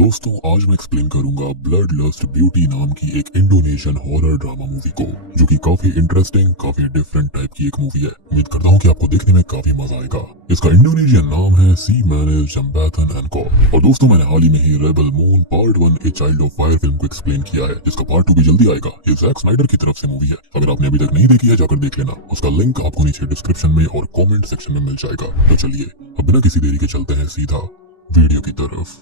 दोस्तों आज मैं एक्सप्लेन करूंगा ब्लड लस्ट ब्यूटी नाम की एक इंडोनेशियन हॉरर ड्रामा मूवी को, जो कि काफी इंटरेस्टिंग काफी डिफरेंट टाइप की एक मूवी है। उम्मीद करता हूं कि आपको देखने में काफी मजा आएगा। इसका इंडोनेशियन नाम है सी मैनेज जम्बाथन एंड को। और दोस्तों मैंने हाल ही में ही Rebel Moon part 1 a child of fire film को एक्सप्लेन किया है, जिसका पार्ट 2 भी जल्दी आएगा। ये जैक स्नाइडर की तरफ से मूवी है। अगर आपने अभी तक नहीं देखी है जाकर देख लेना, उसका लिंक आपको नीचे डिस्क्रिप्शन में और कॉमेंट सेक्शन में मिल जाएगा। तो चलिए अब बिना किसी देरी के चलते हैं सीधा वीडियो की तरफ।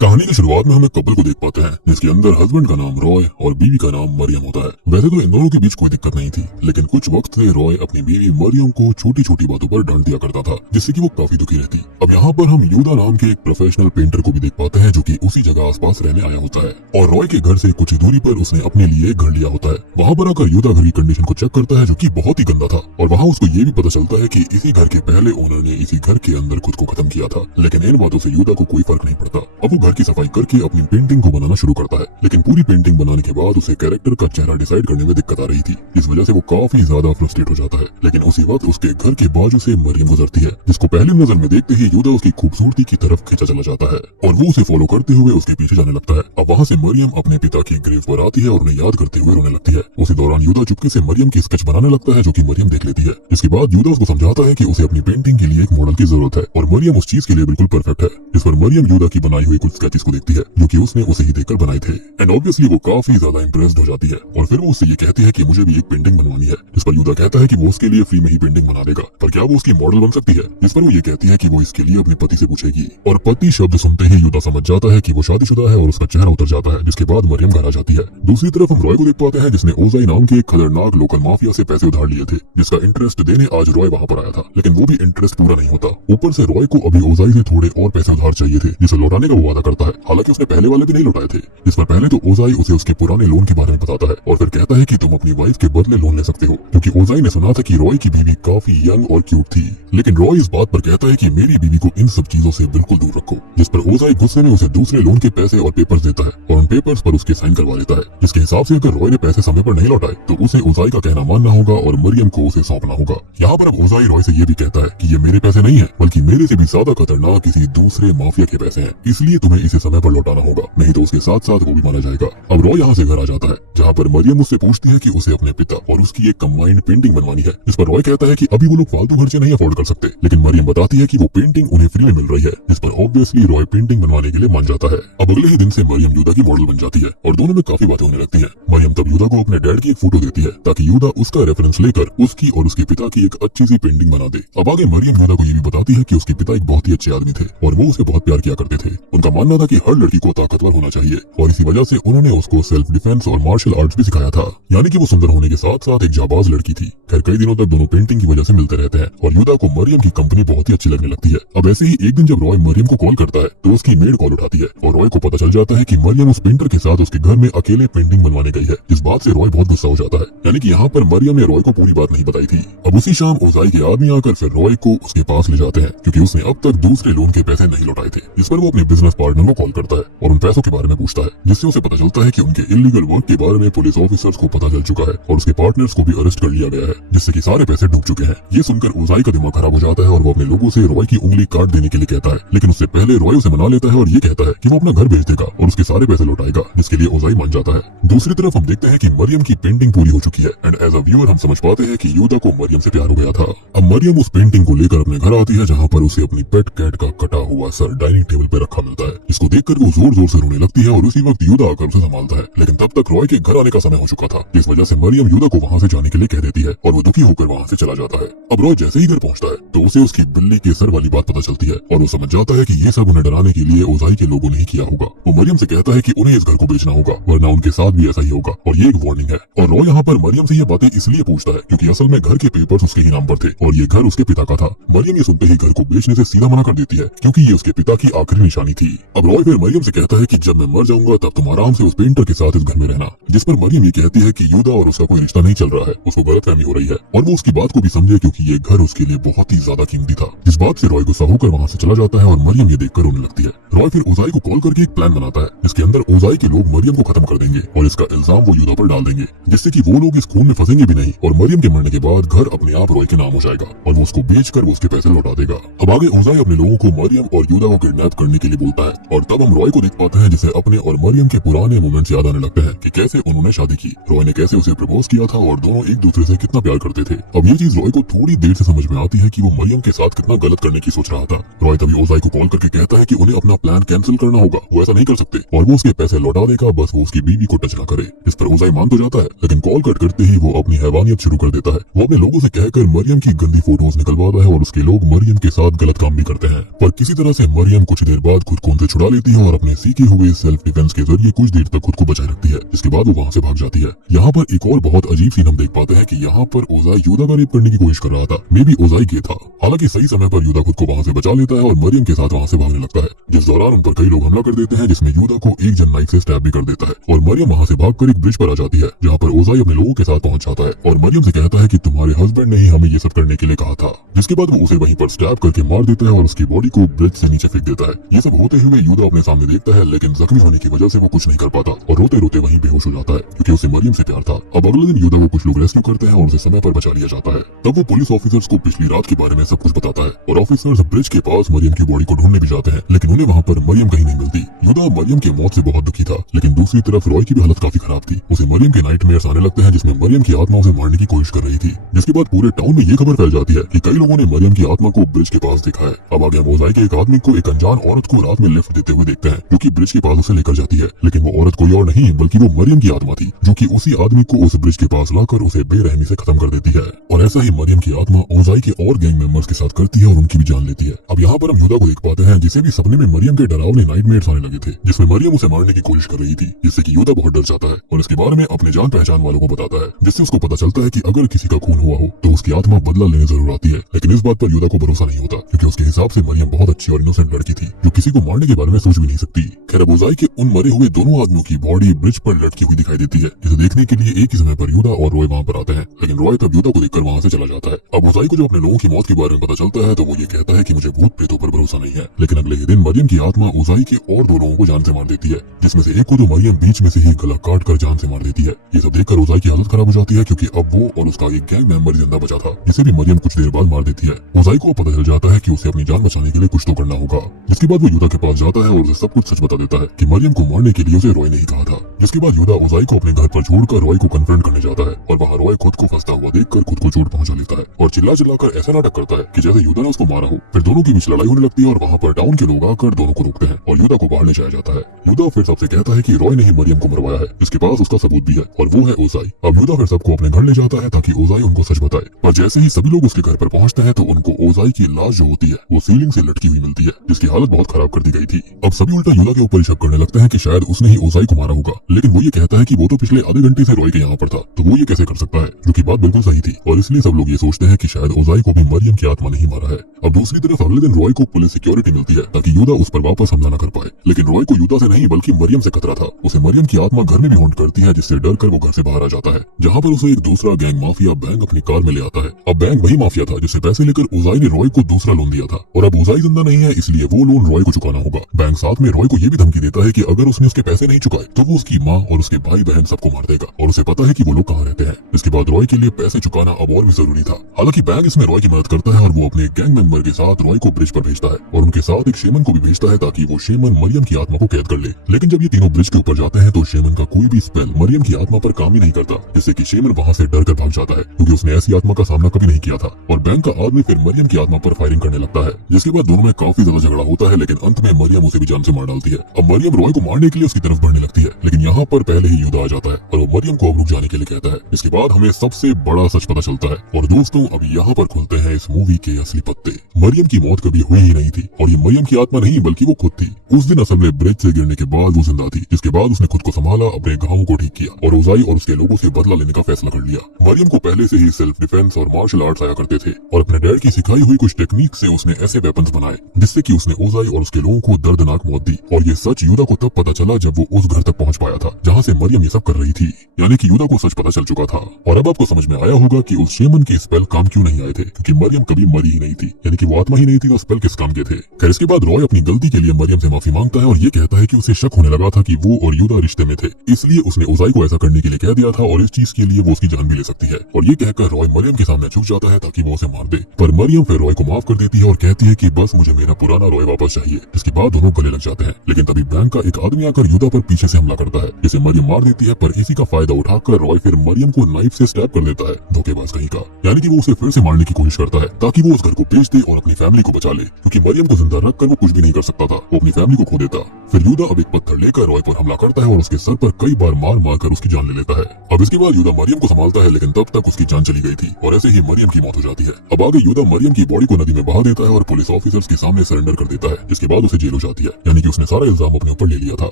कहानी की शुरुआत में हम एक कपल को देख पाते हैं, जिसके अंदर हस्बैंड का नाम रॉय और बीवी का नाम मरियम होता है। वैसे तो इन दोनों के बीच कोई दिक्कत नहीं थी, लेकिन कुछ वक्त से रॉय अपनी बीवी मरियम को छोटी छोटी बातों पर डांट दिया करता था, जिससे कि वो काफी दुखी रहती। अब यहाँ पर हम यूदा नाम के एक प्रोफेशनल पेंटर को भी देख पाते हैं, जो कि उसी जगह आसपास रहने आया होता है। और रॉय के घर से कुछ ही दूरी पर उसने अपने लिए घर लिया होता है। वहाँ पर आकर यूदा घर की कंडीशन को चेक करता है, जो की बहुत ही गंदा था। और वहाँ उसको ये भी पता चलता है कि इसी घर के पहले ओनर ने इसी घर के अंदर खुद को खत्म किया था। लेकिन इन बातों से यूदा को कोई फर्क नहीं पड़ता। अब वो घर की सफाई करके अपनी पेंटिंग को बनाना शुरू करता है, लेकिन पूरी पेंटिंग बनाने के बाद उसे कैरेक्टर का चेहरा डिसाइड करने में दिक्कत आ रही थी। इस वजह से वो काफी ज्यादा फ्रस्ट्रेट हो जाता है। लेकिन उसी वक्त उसके घर के बाजू से मरियम गुजरती है, जिसको पहली नजर में देखते ही यूदा उसकी खूबसूरती की तरफ खींचा चला जाता है और वो उसे फॉलो करते हुए उसके पीछे जाने लगता है। अब वहाँ से मरियम अपने पिता की ग्रेव पर आती है और उन्हें याद करते हुए रोने लगती है। उसी दौरान यूदा चुपके से मरियम की स्केच बनाने लगता है, जो कि मरियम देख लेती है। इसके बाद यूदा उसको समझाता है कि उसे अपनी पेंटिंग के लिए एक मॉडल की जरूरत है और मरियम उस चीज के लिए बिल्कुल परफेक्ट है। इस पर मरियम यूदा की बनाई हुई कुछ स्केचेस को देखती है, जो कि उसने उसे ही देखकर बनाए थे। एंड ऑब्वियसली वो काफी ज्यादा इंप्रेस्ड हो जाती है और फिर वो उससे ये कहती है कि मुझे भी एक पेंटिंग बनवानी है। जिस पर यूदा कहता है कि वो उसके लिए फ्री में ही पेंटिंग बना देगा, पर क्या वो उसकी मॉडल बन सकती है? जिस पर वो ये कहती है कि वो इसके लिए अपने पति से पूछेगी। और पति शब्द सुनते ही यूदा समझ जाता है कि वो शादीशुदा है और उसका चेहरा उतर जाता है। जिसके बाद मरियम घर आ जाती है। दूसरी तरफ हम रॉय को देख पाते हैं, जिसने ओजाई नाम के एक खतरनाक लोकल माफिया से पैसे उधार लिए थे, जिसका इंटरेस्ट देने आज रॉय वहाँ पर आया था। लेकिन वो भी इंटरेस्ट पूरा नहीं होता। ऊपर से रॉय को अभी ओजाई से थोड़े और पैसे उधार चाहिए थे, जिसे लौटाने का वो वादा करता है। हालांकि उसने पहले वाले भी नहीं लौटाए थे। जिस पर पहले तो ओजाई उसे उसके पुराने लोन के बारे में बताता है और फिर कहता है कि तुम अपनी वाइफ के बदले लोन ले सकते हो, क्योंकि ओजाई ने सुना था कि रॉय की बीवी काफी यंग और क्यूट थी। लेकिन रॉय इस बात पर कहता है कि मेरी बीवी को इन सब चीजों से बिल्कुल दूर रखो। जिस पर ओजाई गुस्से में उसे दूसरे लोन के पैसे और पेपर्स देता है और उन पेपर्स पर उसके साइन करवा लेता है, जिसके हिसाब से अगर रॉय ने पैसे समय पर नहीं लौटाए तो उसे ओजाई का कहना मानना होगा और मरियम को उसे सौंपना होगा। यहाँ पर अब ओजाई रॉय से ये भी कहता है कि ये मेरे पैसे नहीं है, बल्कि मेरे से भी ज्यादा खतरनाक किसी दूसरे माफिया के पैसे हैं, इसलिए तुम्हें इसे समय पर लौटाना होगा, नहीं तो उसके साथ साथ वो भी माना जाएगा। अब रॉय यहाँ से घर आ जाता है, जहाँ पर मरियम उससे पूछती है कि उसे अपने पिता और उसकी एक कंबाइंड पेंटिंग बनवानी है। जिस पर रॉय कहता है कि अभी वो लोग फालतू खर्चे नहीं अफोर्ड कर सकते, लेकिन मरियम बताती है कि वो पेंटिंग उन्हें फ्री में मिल रही है। जिस पर ऑब्वियसली रॉय पेंटिंग बनवाने के लिए मान जाता है। अब अगले ही दिन से मरियम यूदा की मॉडल बन जाती है और दोनों में काफी बातें होने लगती है। मरियम तब यूदा को अपने डैड की एक फोटो देती है, ताकि यूदा उसका रेफरेंस लेकर उसकी और उसके पिता की एक अच्छी सी पेंटिंग बना दे। अब आगे मरियम यूदा को ये भी बताती है कि उसके पिता एक बहुत ही अच्छे आदमी थे और वो उसे बहुत प्यार किया करते थे। उनका मानना था कि हर लड़की को ताकतवर होना चाहिए और इसी वजह से उन्होंने उसको सेल्फ डिफेंस और मार्शल आर्ट्स भी सिखाया था, यानी कि वो सुंदर होने के साथ साथ एक जाबाज लड़की थी। खैर कई दिनों तक दोनों पेंटिंग की वजह से मिलते रहते हैं और यूदा को मरियम की कंपनी बहुत ही अच्छी लगने लगती है। अब ऐसे ही एक दिन जब रॉय मरियम को कॉल करता है तो उसकी मेड कॉल उठाती है और रॉय को पता चल जाता है कि मरियम उस पेंटर के साथ उसके घर में अकेले पेंटिंग बनवाने गई है। इस बात से रॉय बहुत गुस्सा हो जाता है, यानी कि यहाँ पर मरियम ने रॉय को पूरी बात नहीं बताई थी। अब उसी शाम ओजाई के आदमी आकर फिर रॉय को उसके पास ले जाते हैं, क्योंकि उसने अब तक दूसरे लोन के पैसे नहीं लौटाए थे। इस पर वो अपने बिजनेस पार्टनर को कॉल करता है और उन पैसों के बारे में पूछता है, जिससे उसे पता चलता है कि उनके इलीगल वर्क के बारे में पुलिस ऑफिसर्स को पता चल चुका है और उसके पार्टनर्स को भी अरेस्ट कर लिया गया है, जिससे कि सारे पैसे डूब चुके हैं। ये सुनकर ओजाई का दिमाग खराब हो जाता है और वो अपने लोगों से रॉय की उंगली काट देने के लिए कहता है। लेकिन उससे पहले रॉय उसे मना लेता है और ये कहता है कि वो अपना घर बेच देगा और उसके सारे पैसे लौटाएगा, जिसके लिए ओजाई मान जाता है। दूसरी तरफ हम देखते हैं कि मरियम की पेंटिंग पूरी हो चुकी है एंड एज अ व्यूअर हम समझ पाते हैं कि यूदा को मरियम से प्यार हो गया था। अब मरियम उस पेंटिंग को लेकर अपने घर आती है, जहाँ पर उसे अपनी पेट कैट का कटा हुआ सर डाइनिंग टेबल पे रखा मिलता है। इसको देखकर वो जोर जोर से रोने लगती है और उसी वक्त यूदा आकर उसे संभालता है। लेकिन तब तक रॉय के घर आने का समय हो चुका था, जिस वजह से मरियम यूदा को वहाँ से जाने के लिए कह देती है और वो दुखी होकर वहाँ से चला जाता है। अब रॉय जैसे ही घर पहुँचता है तो उसे उसकी बिल्ली के सर वाली बात पता चलती है और वो समझ जाता है कि ये सब उन्हें डराने के लिए ओजाई के लोगों ने ही किया होगा। वो मरियम से कहता है कि उन्हें इस घर को बेचना होगा, वरना उनके साथ भी ऐसा ही होगा और ये एक वार्निंग है। और रॉय यहाँ पर मरियम से ये बातें इसलिए पूछता है क्योंकि असल में घर के पेपर्स उसके ही नाम पर थे और ये घर उसके पिता का था। मरियम ये सुनते ही घर को बेचने से सीधा मना कर देती है, क्योंकि ये उसके पिता की आखिरी निशानी थी। अब रॉय फिर मरियम से कहता है कि जब मैं मर जाऊंगा तब तुम आराम से उस पेंटर के साथ इस घर में रहना। जिस पर मरियम ये कहती है कि यूदा और उसका कोई रिश्ता नहीं चल रहा है, उसको गलतफहमी हो रही है और वो उसकी बात को भी समझे, क्योंकि ये घर उसके लिए बहुत ही ज्यादा कीमती था। इस बात से रॉय गुस्सा होकर वहाँ से चला जाता है और मरियम ये देखकर रोने लगती है। रॉय फिर ओजाई को कॉल करके एक प्लान बनाता है, जिसके अंदर ओजाई के लोग मरियम को खत्म कर देंगे और इसका इल्जाम वो यूदा पर डाल देंगे, जिससे कि वो लोग इस खून में फंसेंगे भी नहीं और मरियम के मरने के बाद घर अपने आप रॉय के नाम हो जाएगा और वो उसको बेचकर वो उसके पैसे लौटा देगा। अब आगे ओजाई अपने लोगों को मरियम और यूदा को किडनैप करने के लिए बोलता है और तब हम रॉय को देख पाते हैं जिसे अपने और मरियम के पुराने मोमेंट्स याद आने लगते हैं कि कैसे उन्होंने शादी की, रॉय ने कैसे उसे प्रपोज किया था और दोनों एक दूसरे से कितना प्यार करते थे। अब ये चीज रॉय को थोड़ी देर से समझ में आती है कि वो मरियम के साथ कितना गलत करने की सोच रहा था। रॉय तभी ओजाई को कॉल करके कहता है कि उन्हें अपना प्लान कैंसिल करना होगा, वो ऐसा नहीं कर सकते और वो उसके पैसे लौटा देगा, बस वो उसकी बीवी को टच ना करे। इस पर ओजाई मान तो जाता है, लेकिन कॉल कट करते ही वो अपनी हैवानियत शुरू कर देता है। वो अपने लोगों से कहकर मरियम की गंदी फोटोज निकलवाता है और उसके लोग मरियम के साथ गलत काम भी करते हैं। पर किसी तरह से मरियम कुछ देर बाद खुद को उनसे छुड़ा लेती है और अपने सीखे हुए सेल्फ डिफेंस के जरिए कुछ देर तक खुद को बचाए रखती है, जिसके बाद वो वहाँ से भाग जाती है। यहाँ पर एक और बहुत अजीब सीन हम देख पाते हैं कि यहाँ पर ओजाई यूदा का रेप करने की कोशिश कर रहा था। मे बी ओजाई गे था। हालांकि सही समय पर यूदा खुद को वहाँ से बचा लेता है और मरियम के साथ वहाँ से भागने लगता है, जिस दौरान उन पर कई लोग हमला कर देते हैं, जिसमें यूदा को एक जन नाइफ से स्टैब भी कर देता है और मरियम वहाँ से भागकर एक ब्रिज पर आ जाती है, जहाँ पर ओजाई अपने लोगों के साथ पहुंच जाता है और मरियम से कहता है कि तुम्हारे हस्बैंड ने ही हमें ये सब करने के लिए कहा था। जिसके बाद वो उसे वहीं पर स्टैब करके मार देता है और उसकी बॉडी को ब्रिज से नीचे फेंक देता है। ये सब होते हुए यूदा अपने सामने देखता है, लेकिन जख्मी होने की वजह से वो कुछ नहीं कर पाता और रोते रोते वहीं बेहोश हो जाता है, क्योंकि उसे मरियम से प्यार था। अब अगले दिन यूदा को कुछ लोग रेस्क्यू करते हैं और उसे समय पर बचा लिया जाता है। तब वो पुलिस ऑफिसर्स को पिछली रात के बारे में सब कुछ बताता है और ऑफिसर्स ब्रिज के पास मरियम की बॉडी को ढूंढने भी जाते हैं, लेकिन उन्हें वहाँ पर मरियम कहीं नहीं मिलती। यूदा मरियम की मौत से बहुत दुखी था, लेकिन दूसरी तरफ रॉय की भी हालत काफी खराब थी। उसे मरियम के नाइटमेयर्स आने लगते हैं, जिसमें मरियम की आत्मा उसे मारने की कोशिश कर रही थी। जिसके बाद पूरे टाउन में ये खबर फैल जाती है कि कई लोगों ने मरियम की आत्मा को ब्रिज के पास देखा है। अब आगे हम ओजाई के एक आदमी को एक अनजान औरत को रात में लिफ्ट देते हुए देखते हैं, जो कि ब्रिज के पास उसे लेकर जाती है, लेकिन वो औरत कोई और नहीं बल्कि वो मरियम की आत्मा थी, जो कि उसी आदमी को उस ब्रिज के पास लाकर उसे बेरहमी से खत्म कर देती है। और ऐसा ही मरियम की आत्मा ओजाई के और गैंग मेंबर्स के साथ करती है और उनकी भी जान लेती है। अब यहाँ पर हम यूदा को देख पाते हैं, जिसे भी सपने में मरियम के डरावने नाइटमेयर्स आने लगे थे, जिसमें मरियम उसे मारने की कोशिश कर रही थी, जिससे कि यूदा बहुत डर जाता है और इसके बारे में अपने जान पहचान वालों को बताता है, जिससे उसको पता चलता है कि अगर किसी का खून हुआ हो तो उसकी आत्मा बदला लेने जरूर आती है। लेकिन इस बात पर यूदा को भरोसा नहीं होता, क्योंकि उसके हिसाब से मरियम बहुत अच्छी और इनोसेंट लड़की थी, जो किसी को मारने के बारे में सोच भी नहीं सकती। खैर अब ओजाई के उन मरे हुए दोनों आदमियों की बॉडी ब्रिज पर लटकी हुई दिखाई देती है, जिसे देखने के लिए एक ही समय पर यूदा और रॉय वहाँ पर आते हैं, लेकिन रॉय तब यूदा को देखकर वहाँ से चला जाता है। अब ओजाई को जब अपने लोगों की मौत के बारे में पता चलता है तो वो ये कहता है कि मुझे भूत प्रेतों पर भरोसा नहीं है। लेकिन अगले ही दिन मरियम की आत्मा ओजाई के और दो लोगों को जान से मार देती है, जिसमें से एक को तो मरियम बीच में से ही गला काट कर जान से मार देती है। ये सब देखकर ओजाई की हालत खराब हो जाती है, क्योंकि अब वो और उसका एक गैंग मेंबर जिंदा बचा था, जिसे भी मरियम कुछ देर बाद मार देती है। ओजाई को पता चल जाता है कि उसे अपनी जान बचाने के लिए कुछ तो करना होगा। जिसके बाद वो यूदा के पास जाता है और उसे सब कुछ सच बता देता है कि मरियम को मारने के लिए उसे रॉय ने ही कहा था। जिसके बाद यूदा ओजाई को अपने घर पर छोड़कर रॉय को कन्फ्रंट करने जाता है और वहाँ रॉय खुद को फंसता हुआ देखकर खुद को चोट पहुंचा लेता है और चिल्ला चिल्लाकर ऐसा नाटक करता है कि जैसे यूदा ने उसको मारा हो। फिर दोनों के बीच लड़ाई होने लगती है और वहाँ पर टाउन के लोग आकर दोनों को रोकते हैं और यूदा को बाहर ले जाया जाता है। यूदा फिर सबसे कहता है कि रॉय ने ही मरियम को मरवाया है, जिसके पास उसका सबूत भी है, और वो है ओजाई। अब यूदा फिर सबको अपने घर ले जाता है ताकि ओजाई उनको सच बताए, पर जैसे ही सभी लोग उसके घर पर पहुंचते हैं तो उनको ओजाई की लाश जो होती है वो सीलिंग से लटकी हुई मिलती है, जिसकी हालत बहुत खराब कर दी गई थी। अब सभी उल्टा यूदा के ऊपर शक करने लगते हैं कि शायद उसने ही ओजाई को मारा होगा, लेकिन वो ये कहता है कि वो तो पिछले आधे घंटे से रॉय के यहाँ पर था, तो वो ये कैसे कर सकता है, जो कि बात बिल्कुल सही थी। और इसलिए सब लोग ये सोचते हैं कि शायद ओजाई को भी मरियम की आत्मा नहीं मारा है। अब दूसरी तरफ अगले दिन रॉय को पुलिस सिक्योरिटी मिलती है ताकि यूदा उस पर वापस हमला न कर पाए, लेकिन रॉय को यूदा से नहीं बल्कि मरियम से खतरा था। उसे मरियम की आत्मा घर में भी हॉन्ट करती है, जिससे डर कर वो घर से बाहर आ जाता है, जहाँ पर उसे एक दूसरा गैंग माफिया बैंक अपनी कार में ले आता है। अब बैंक वही माफिया था जिससे पैसे लेकर ओजाई ने रॉय को दूसरा लोन दिया था, और अब ओजाई जिंदा नहीं है, इसलिए वो लोन रॉय को चुकाना होगा। बैंक साथ में रॉय को ये भी धमकी देता है कि अगर उसने उसके पैसे नहीं चुकाए तो वो उसकी माँ और उसके भाई बहन सबको मार देगा, और उसे पता है कि वो लोग कहाँ रहते हैं। इसके बाद रॉय के लिए पैसे चुकाना अब और भी जरूरी था। हालांकि बैंक इसमें रॉय की मदद करता है और वो अपने गैंग मेंबर के साथ रॉय को ब्रिज पर भेजता है और उनके साथ एक शेमन को भी भेजता है ताकि वो शेमन मरियम की आत्मा को कैद कर ले। लेकिन जब ये तीनों ब्रिज के ऊपर जाते हैं तो शेमन का कोई भी स्पेल मरियम की आत्मा पर काम ही नहीं करता, जिससे कि शेमन वहाँ से डर कर भाग जाता है, क्योंकि उसने ऐसी आत्मा का सामना कभी नहीं किया था। और बैंक का आदमी फिर मरियम की आत्मा पर फायरिंग करने लगता है, जिसके बाद दोनों में काफी ज्यादा झगड़ा होता है, लेकिन अंत में मरियम उसे भी जान से मार डालती है। अब मरियम रॉय को मारने के लिए उसकी तरफ बढ़ने लगती है, लेकिन यहाँ पर पहले ही यूदा आ जाता है और वो मरियम को अब रुक जाने के लिए कहता है। इसके बाद हमें सबसे बड़ा सच पता चलता है, और दोस्तों अब यहाँ पर खुलते हैं इस मूवी के असली पत्ते। मरियम की मौत कभी हुई ही नहीं थी, और ये मरियम की आत्मा नहीं बल्कि वो खुद थी। उस दिन असल में ब्रिज से गिरने के बाद वो जिंदा थी, जिसके बाद उसने खुद को संभाला, अपने घावों को ठीक किया और ओजाई और उसके लोगों से बदला लेने का फैसला कर लिया। मरियम को पहले से ही सेल्फ डिफेंस और मार्शल आर्ट्स आया करते थे, और अपने डैड की सिखाई हुई कुछ टेक्निक से उसने ऐसे वेपन्स बनाए जिससे कि उसने ओजाई और उसके लोगों को दर्दनाक मौत दी। और ये सच यूदा को तब पता चला जब वो उस घर तक पहुंच पाया था जहाँ से मरियम ये सब कर रही थी, यानी कि यूदा को सच पता चल चुका था। और अब आपको समझ में आया होगा कि उस शेमन के स्पेल काम क्यों नहीं आए थे, क्योंकि मरियम कभी मरी ही नहीं थी, यानी कि वो आत्मा ही नहीं थी तो स्पेल किस काम के थे। खैर इसके बाद रॉय अपनी गलती के लिए मरियम से माफी मांगता है और ये कहता है कि उसे शक होने लगा था कि वो और यूदा रिश्ते में थे, इसलिए उसने उजाई को ऐसा करने के लिए कह दिया था और इस चीज के लिए वो उसकी जान भी ले सकती है। और ये कहकर रॉय मरियम के सामने झुक जाता है ताकि वो उसे मार दे, पर मरियम फिर रॉय को माफ कर देती है और कहती है कि बस मुझे मेरा पुराना रॉय वापस चाहिए। इसके बाद दोनों गले लग जाते हैं, लेकिन तभी बैंक का एक आदमी आकर यूदा पर पीछे से हमला करता है, जिसे मरियम मार देती है। पर इसी का फायदा उठाकर रॉय फिर मरियम को नाइफ से स्टैब कर देता है, धोखेबाज कहीं का। यानी कि वो उसे फिर से मारने की कोशिश करता है ताकि वो उस घर को बेच दे और अपनी फैमिली को बचा ले, क्योंकि मरियम को जिंदा रखकर वो कुछ भी नहीं कर सकता था, वो अपनी फैमिली को खो देता। फिर यूदा अब एक पत्थर लेकर रॉय पर हमला करता है और उसके सर पर कई बार मार मार कर उसकी जान ले लेता है। अब इसके बाद यूदा मरियम को संभालता है, लेकिन तब तक उसकी जान चली गई थी और ऐसे ही मरियम की मौत हो जाती है। अब आगे यूदा मरियम की बॉडी को नदी में बहा देता है और पुलिस ऑफिसर्स के सामने सरेंडर कर देता है, जिसके बाद उसे जेल हो जाती है। यानी कि उसने सारा इल्जाम अपने ऊपर ले लिया था।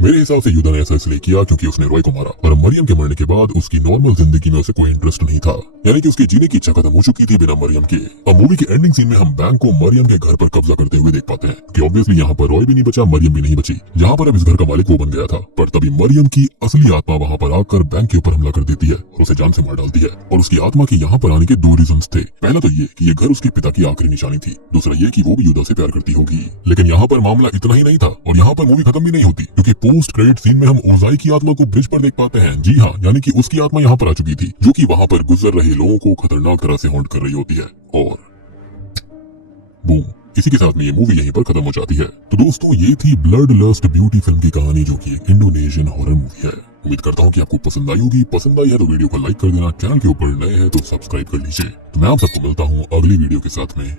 मेरे हिसाब से यूदा ने ऐसा इसलिए किया क्योंकि उसने रॉय को मारा, और मरियम के मरने के बाद उसकी नॉर्मल जिंदगी में उसे कोई इंटरेस्ट नहीं था, यानी कि उसकी जीने की इच्छा खत्म हो चुकी थी बिना मरियम के। अब मूवी के एंडिंग सीन में हम बैंक को मरियम के घर पर कब्जा करते हुए देख पाते हैं कि ऑब्वियसली यहाँ पर रॉय भी नहीं बचा, मरियम भी नहीं बची। जहाँ पर अब इस घर का मालिक वो बन गया था, पर तभी मरियम की असली आत्मा वहाँ पर आकर बैंक के ऊपर हमला कर देती है और उसे जान से मार डालती है। और उसकी आत्मा के यहाँ पर आने के दो रीजंस थे। पहला तो ये कि ये घर उसके पिता की आखिरी निशानी थी, दूसरा ये कि वो भी यूदा से प्यार करती होगी। लेकिन यहाँ पर मामला इतना ही नहीं था और यहाँ पर मूवी खत्म भी नहीं होती, क्योंकि पोस्ट क्रेडिट सीन में हम ओजाई की आत्मा को ब्रिज पर देख पाते हैं। जी हाँ, यानी कि उसकी आत्मा यहाँ पर आ चुकी थी, जो कि वहाँ पर गुजर रहे लोगों को खतरनाक तरह से हॉन्ट कर रही होती है। और बूम, इसी के साथ में ये मूवी यहीं पर खत्म हो जाती है। तो दोस्तों, ये थी ब्लड लस्ट ब्यूटी फिल्म की कहानी, जो कि एक इंडोनेशियन हॉरर मूवी है। उम्मीद करता हूँ कि आपको पसंद आई होगी। पसंद आई है तो वीडियो को लाइक कर देना, चैनल के ऊपर नए हैं तो सब्सक्राइब कर लीजिए। तो मैं आप सबको मिलता हूँ अगली वीडियो के साथ में।